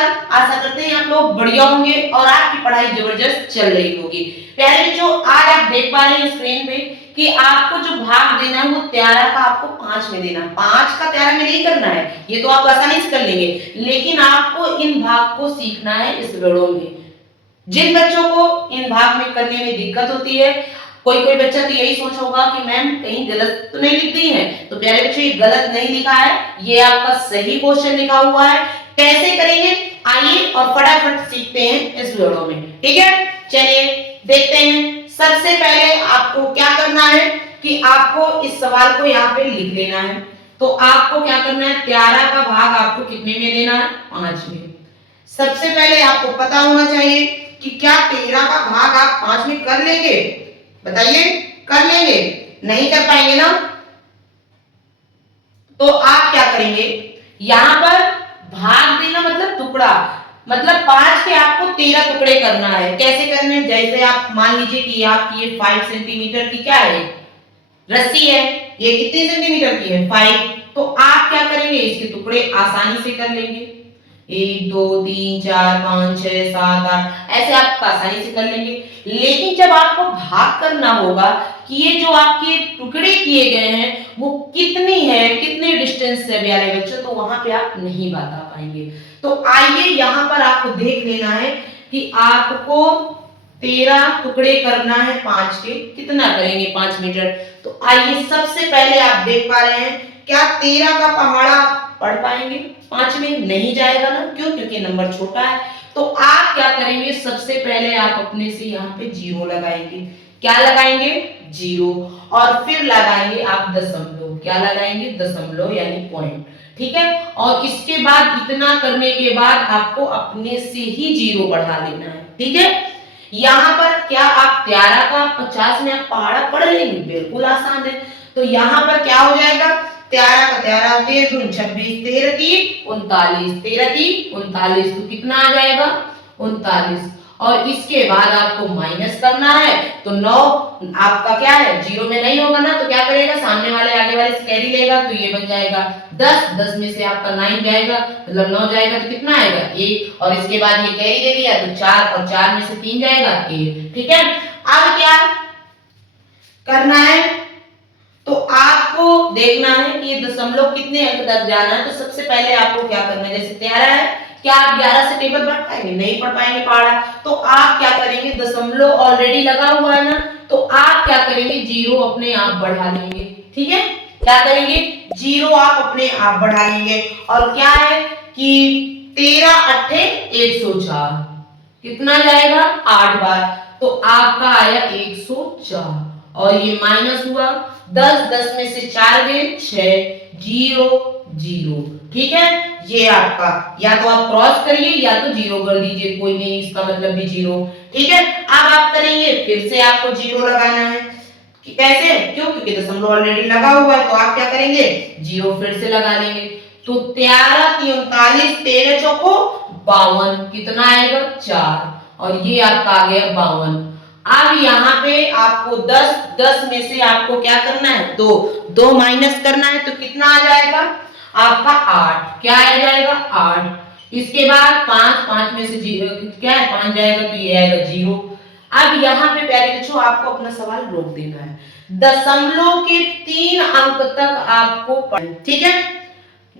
नमस्कार, आशा करते हैं आप लोग बढ़िया होंगे और आपकी पढ़ाई जबरदस्त चल रही होगी। प्यारे बच्चों, आज आप देख पा रहे हैं स्क्रीन पे कि आपको जो भाग देना है वो 13 का आपको 5 में देना है। 5 का 13 में नहीं करना है, ये तो आप आसानी से कर लेंगे, लेकिन आपको इन भाग को सीखना है इस वीडियो में। जिन बच्चों को इन भाग में करने में दिक्कत होती है, कोई कोई बच्चा तो यही सोच होगा कि मैम कहीं गलत तो नहीं लिख दी है। तो प्यारे बच्चों, ये गलत नहीं लिखा है, ये आपका सही क्वेश्चन लिखा हुआ है। कैसे करेंगे आइए और फटाफट सीखते हैं इस वीडियो में। ठीक है, चलिए देखते हैं। सबसे पहले आपको क्या करना है कि आपको इस सवाल को यहाँ पे लिख लेना है। तो आपको क्या करना है, 13 का भाग आपको कितने में देना है, 5 में। सबसे पहले आपको पता होना चाहिए कि क्या 13 का भाग आप 5 में कर लेंगे। बताइए, कर लेंगे? नहीं कर पाएंगे ना, तो आप क्या करेंगे, यहां पर भाग देना मतलब टुकड़ा, मतलब 5 के आपको 13 टुकड़े करना है। कैसे करने हैं, जैसे आप मान लीजिए कि आपकी ये 5 सेंटीमीटर की क्या है, रस्सी है। ये कितनी सेंटीमीटर की है, 5। तो आप क्या करेंगे, इसके टुकड़े आसानी से कर लेंगे। 1 2 3 4 5 6 7 8 ऐसे आप आसानी से कर लेंगे। लेकिन जब आपको भाग करना होगा कि ये जो आपके टुकड़े किए गए हैं वो कितनी है, कितने डिस्टेंस से प्यारे बच्चों, तो वहां पे आप नहीं बता पाएंगे। तो आइए यहाँ पर आपको देख लेना है कि आपको 13 टुकड़े करना है 5 के। कितना करेंगे, 5 मीटर। तो आइए सबसे पहले आप देख पा रहे हैं, क्या 13 का पहाड़ा पढ़ पाएंगे, 5 में नहीं जाएगा ना, क्यों, क्योंकि नंबर छोटा है। तो आप क्या करेंगे, सबसे पहले आप अपने से यहाँ पे 0 लगाएंगे। क्या लगाएंगे, 0। और फिर लगाएंगे आप दशमलव। क्या लगाएंगे, दशमलव यानी पॉइंट। ठीक है, और इसके बाद इतना करने के बाद आपको अपने से ही 0 बढ़ा लेना है। ठीक है, यहाँ पर क्या आप 13 का 50 में आप पहाड़ा पढ़ लेंगे, बिल्कुल आसान है। तो यहाँ पर क्या हो जाएगा, 13 का 13 13 दूनी 26, 13 की 39, 13 की 39, तो कितना आ जाएगा, 39। और इसके बाद आपको माइनस करना है, तो 9 आपका क्या है, 0 में नहीं होगा ना, तो क्या करेगा, सामने वाले आगे वाले से कैरी लेगा, तो ये बन जाएगा 10। 10 में से आपका 9 जाएगा, मतलब 9 जाएगा, तो कितना आएगा, 1। और इसके बाद ये कैरी दे दिया, तो 4, और 4 में से 3 जाएगा, 1। ठीक है, अब क्या करना है, तो आपको देखना है कि ये दशमलव कितने अंक तक जाना है। तो सबसे पहले आपको क्या करना है, जैसे 13 है, क्या आप 11 से टेबल पढ़ पाएंगे, नहीं पढ़ पाएंगे पहाड़ा। तो आप क्या करेंगे, दशमलव ऑलरेडी लगा हुआ है ना, तो आप क्या करेंगे, 0 अपने आप बढ़ा लेंगे। ठीक है, क्या करेंगे, 0 आप अपने आप बढ़ा लेंगे। और क्या है कि 13 8 104, कितना जाएगा, 8 बार, तो आपका आया 104। और ये माइनस हुआ, 10 10 में से 4 गए 6, 0 0। ठीक है, ये आपका, या तो आप क्रॉस करिए या तो 0 कर दीजिए, कोई नहीं, इसका मतलब भी 0। ठीक है, अब आप करेंगे, फिर से आपको 0 लगाना है। कि कैसे, क्यों, क्योंकि दशमलव ऑलरेडी लगा हुआ है, तो आप क्या करेंगे, 0 फिर से लगा लेंगे। तो 13 39, 13 चौको 52, कितना आएगा, 4। और ये आपका आ गया 52। अब यहाँ पे आपको 10 10 में से आपको क्या करना है, 2 2 माइनस करना है, तो कितना आ जाएगा आपका 8। क्या आ जाएगा, 8। इसके बाद 5 5 में से 0 क्या है, 5 जाएगा, तो ये आएगा 0। अब यहाँ पे प्यारे बच्चों आपको अपना सवाल रोक देना है, दशमलव के 3 अंक तक आपको, ठीक है,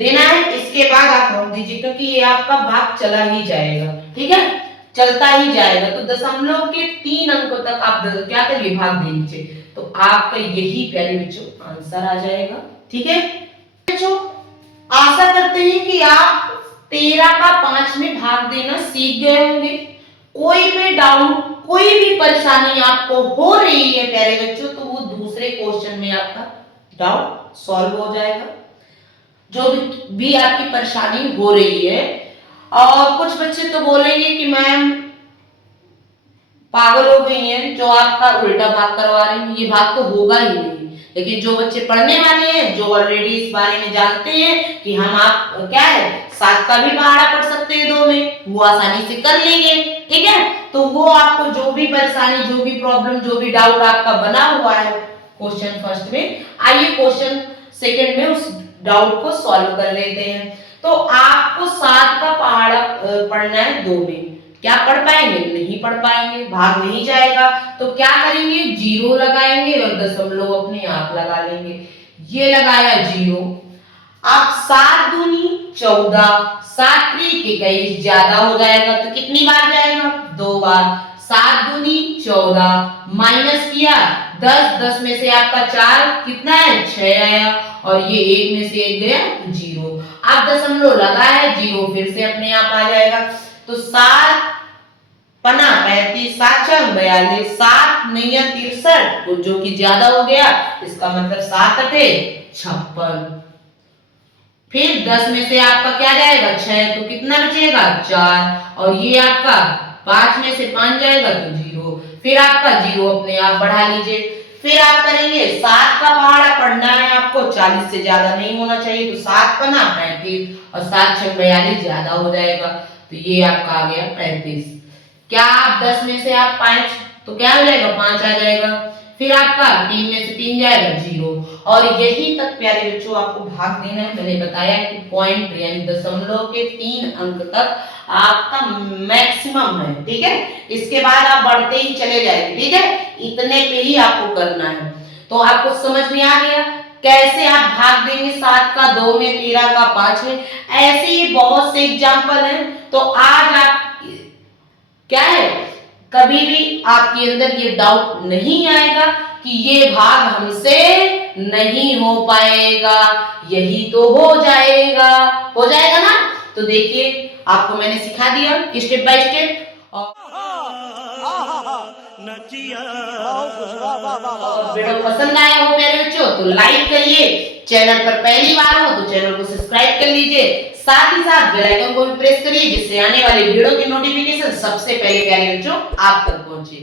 देना है। इसके बाद आप रोक दीजिए, क्योंकि ये आपका भाग चला ही जाएगा। ठीक है, चलता ही जाएगा। तो दशमलव के 3 अंकों तक आप क्या करिए, भाग दे दीजिए, तो आपका यही प्यारे बच्चों आंसर आ जाएगा। ठीक है बच्चों, आशा करते हैं कि आप 13 का 5 में भाग देना सीख गए होंगे। कोई भी डाउट, कोई भी परेशानी आपको हो रही है प्यारे बच्चों, तो वो दूसरे क्वेश्चन में आपका डाउट सॉल्व हो जाएगा। जो भी आपकी परेशानी हो रही है, और कुछ बच्चे तो बोलेंगे कि मैम पागल हो गई हैं, जो आपका उल्टा भाग करवा रहे हैं, ये भाग तो होगा ही नहीं। लेकिन जो बच्चे पढ़ने वाले हैं, जो ऑलरेडी इस बारे में जानते हैं कि हम आप क्या है 7 का भी पहाड़ा पढ़ सकते हैं 2 में, वो आसानी से कर लेंगे। ठीक है, तो वो आपको जो भी परेशानी, जो भी प्रॉब्लम, जो भी डाउट आपका बना हुआ है क्वेश्चन फर्स्ट में, आइए क्वेश्चन सेकंड में उस डाउट को सॉल्व कर लेते हैं। तो आपको 7 का पहाड़ा पढ़ना है 2 में। क्या पढ़ पाएंगे? नहीं पढ़ पाएंगे, भाग नहीं जाएगा। तो क्या करेंगे? जीरो लगाएंगे और दशमलव अपने आप लगा लेंगे। ये लगाया जीरो। अब 7 दूनी 14, 7 त्रिक 21 ज्यादा हो जाएगा तो कितनी बार जाएगा? 2 बार। 7 दूनी 14 माइनस किया 10, 10 में से आपका 4 कितना है? 6 आया और ये 1 में से 1 गया जीरो। अब दशमलव लगा है, जीरो फिर से अपने आप आ जाएगा। तो 7 पना 35, 7 छंग 42, 7 नैया 63 जो कि ज्यादा हो गया, इसका मतलब 7 अठे 56। फिर 10 में से आपका क्या जाएगा? 6, तो कितना बचेगा? 4 और ये आपका 5 में से 5 जाएगा तो जीरो। फिर आपका जीरो अपने आप बढ़ा लीजिए। फिर आप करेंगे 7 का पहाड़ा पढ़ना है आपको, 40 से ज्यादा नहीं होना चाहिए। तो 7 पना 35 और 7 छंग 42 ज्यादा हो जाएगा तो ये आपका आ गया 35। क्या आप 10 में से आप 5 तो क्या हो जाएगा? 5 आ जाएगा। फिर आपका 3 में से 3 जाएगा जीरो। और यही तक प्यारे बच्चों आपको भाग देना है। मैंने बताया कि पॉइंट यानी दशमलव के 3 अंक तक आपका मैक्सिमम है, ठीक है। इसके बाद आप बढ़ते ही चले जाएंगे, ठीक है। इतने पे ही आपको करना है। तो आपको समझ में आ गया कैसे आप भाग देंगे? 7 का 2 में, 13 का 5 में। ऐसे ही बहुत से एग्जाम्पल हैं। तो आज आप क्या है, कभी भी आपके अंदर ये डाउट नहीं आएगा कि ये भाग हमसे नहीं हो पाएगा, यही तो हो जाएगा। हो जाएगा ना? तो देखिए आपको मैंने सिखा दिया स्टेप बाय स्टेप। और वीडियो पसंद आया हो मेरे बच्चों तो लाइक करिए। चैनल पर पहली बार हो तो चैनल को सब्सक्राइब कर लीजिए। साथ ही साथ बेल आइकन को भी प्रेस करिए जिससे आने वाले वीडियो की नोटिफिकेशन सबसे पहले प्यारे बच्चों आप तक पहुंचे।